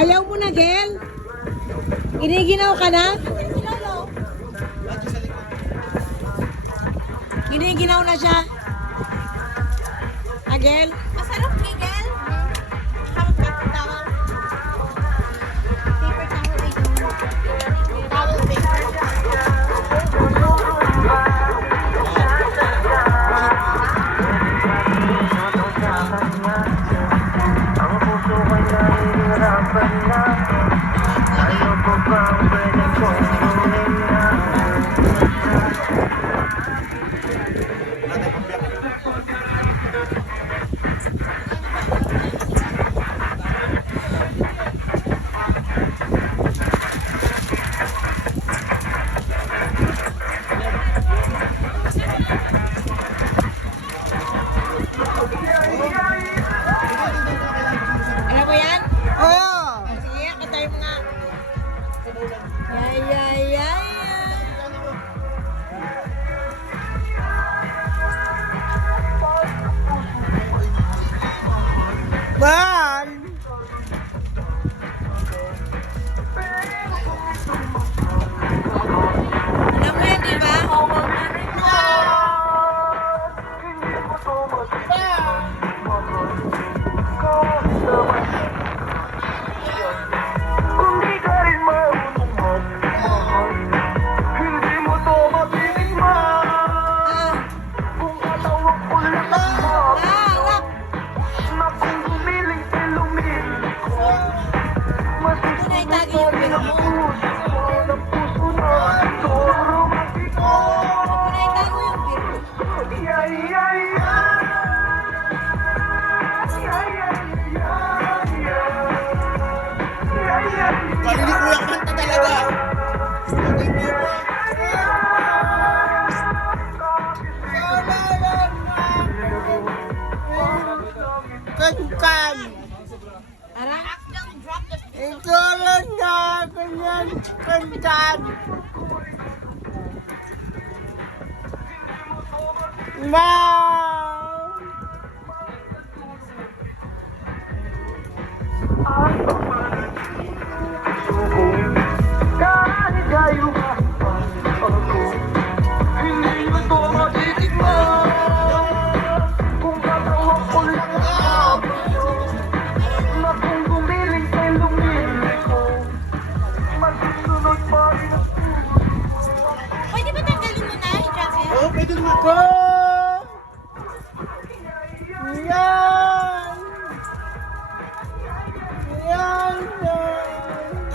Ayaw mo na, Gel? Giniginaw ka na? Giniginaw na siya. Agel? Masarap, Miguel. Paper towel paper. Ang puso ko'y nahihirapan na. Ano po ba ang pwede kong gawin na? Alam mo yan? Oo. Sige, katay mo nga. Yay, yay, yay. Bal! Alam mo yan, di ba? Kung di ka rin marunong magmahal, hindi mo to matitikman. Ah, Kung katawag ko lang ang mahal, harap. na kung lumiling ay lumiling ko. Ito na itagi yung piro mo. Ng puso na ito, romantiko. Ito na itago yung piro. Yay, yay, yay. Yay, yay, yay, yay. Yay, yay, Hindi ko yung kanta talaga. Kankan. Harap. Ito lang na ganyan kankan. Ma!